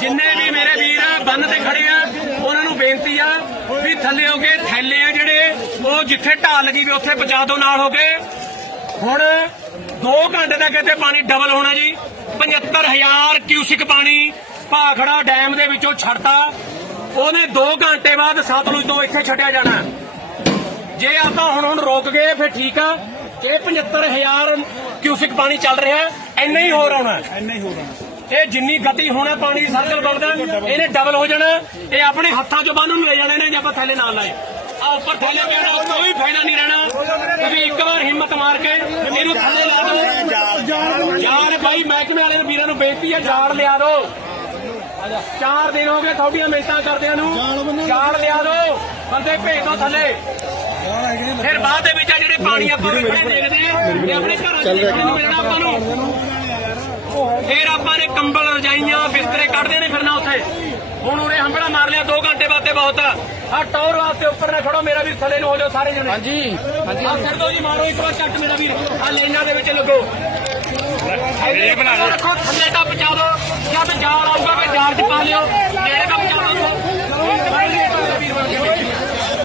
ਜਿੰਨੇ ਵੀ ਮੇਰੇ ਵੀਰ ਬੰਨ ਤੇ ਖੜੇ ਆ, ਉਹਨਾਂ ਨੂੰ ਬੇਨਤੀ ਆ ਵੀ ਥੱਲੇ ਹੋ ਕੇ ਥੈਲੇ ਆ ਜਿਹੜੇ, ਉਹ ਜਿੱਥੇ ਢਾਲ ਲੱਗੀ ਵੀ ਉੱਥੇ ਪਹੁੰਚਾ ਦਿਓ ਨਾਲ ਹੋ ਕੇ। ਹੁਣ 2 ਘੰਟੇ ਤੱਕ ਇੱਥੇ ਪਾਣੀ ਡਬਲ ਹੋਣਾ ਜੀ। 75000 ਕਿਊਸਿਕ ਪਾਣੀ ਭਾਖੜਾ ਡੈਮ ਦੇ ਵਿੱਚੋਂ ਛੱਡਤਾ। ਉਹਨੇ 2 ਘੰਟੇ ਬਾਅਦ ਸਤਲੁਜ ਤੋਂ ਇੱਥੇ ਛੱਡਿਆ ਜਾਣਾ। ਜੇ ਆਪਾਂ ਹੁਣ ਹੁਣ ਰੋਕ ਗਏ, ਫਿਰ ਠੀਕ ਆ। ਇਹ 75000 ਕਿਊਸਿਕ ਪਾਣੀ ਚੱਲ ਰਿਹਾ। ਇੰਨਾ ਹੀ ਹੋਰ ਆਉਣਾ। ਇੰਨਾ ਹੀ ਹੋ ਰਿਹਾ ਇਹ ਜਿੰਨੀ ਗਤੀ ਹੋਣਾ ਪਾਣੀ ਦੀ ਸਰਕਲ ਬਣਦਾ ਇਹਨੇ ਡਬਲ ਹੋ ਜਾਣਾ। ਇਹ ਆਪਣੇ ਹੱਥਾਂ 'ਚੋਂ ਬੰਨ ਨੂੰ ਲੈ ਜਾਣੇ ਨੇ ਜੇ ਆਪਾਂ ਥੱਲੇ ਨਾਲ ਲਾਏ। ਆ ਉੱਪਰ ਥੱਲੇ ਪੈਣਾ ਕੋਈ ਫਾਇਦਾ ਨਹੀਂ ਰਹਿਣਾ। ਤੁਸੀਂ ਇੱਕ ਵਾਰ ਹਿੰਮਤ ਮਾਰ ਕੇ ਇਹਨੂੰ ਥੱਲੇ ਲਾ ਦਿਓ। ਯਾਰ ਭਾਈ ਮਹਿਕਮੇ ਵਾਲੇ ਨੂੰ ਵੀਰਾਂ ਨੂੰ ਬੇਨਤੀ ਹੈ ਜਾਲ ਲਿਆ ਦਿਓ। ਚਾਰ ਦਿਨ ਹੋ ਗਏ ਤੁਹਾਡੀਆਂ ਮਿਹਨਤਾਂ ਕਰਦਿਆਂ ਨੂੰ। ਜਾਲ ਲਿਆ ਦਿਓ। ਬੰਦੇ ਭੇਜ ਥੱਲੇ। ਫਿਰ ਬਾਅਦ ਦੇ ਵਿੱਚ ਜਿਹੜੇ ਪਾਣੀ ਆਪਾਂ ਨੂੰ ਖੜੇ ਦੇਖਦੇ ਆ ਇਹ ਆਪਣੇ ਘਰਾਂ 'ਚ ਦੇਖਣ ਨੂੰ ਮਿਲਣਾ ਆਪਾਂ ਨੂੰ। ਫਿਰ ਆਪਾਂ ਨੇ ਕੰਬਲ ਰਜਾਈਆਂ ਬਿਸਤਰੇ ਕੱਢਦੇ ਨੇ ਫਿਰਨਾ ਉੱਥੇ। ਹੁਣ ਉਰੇ ਹੰਬੜਾ ਮਾਰ ਲਿਆ 2 ਘੰਟੇ ਬਾਅਦ ਤੇ ਬਹੁਤ ਆ। ਆ ਟੌਰ ਵਾਸਤੇ ਉੱਪਰ ਨਾ ਖੜੋ ਮੇਰਾ ਵੀ ਥੱਲੇ ਨੂੰ ਹੋ ਜਾਓ ਸਾਰੇ ਜਣੇ। ਹਾਂਜੀ ਹਾਂਜੀ ਆ ਦੋ ਜੀ ਮਾਰੋ ਇੱਕ ਵਾਰ ਚੱਟ ਮੇਰਾ ਵੀਰ। ਆ ਲਾਈਨਾਂ ਦੇ ਵਿੱਚ ਲੱਗੋ। ਇਹ ਬਣਾ ਲਓ ਰੱਖੋ ਥੱਲੇ ਤਾਂ ਪਹੁੰਚਾ ਦਿਓ। ਜਦ ਜਾਲ ਆਊਗਾ ਕਿ ਜਾਲ ਚ ਪਾ ਲਿਓ। ਨੇੜੇ ਤਾਂ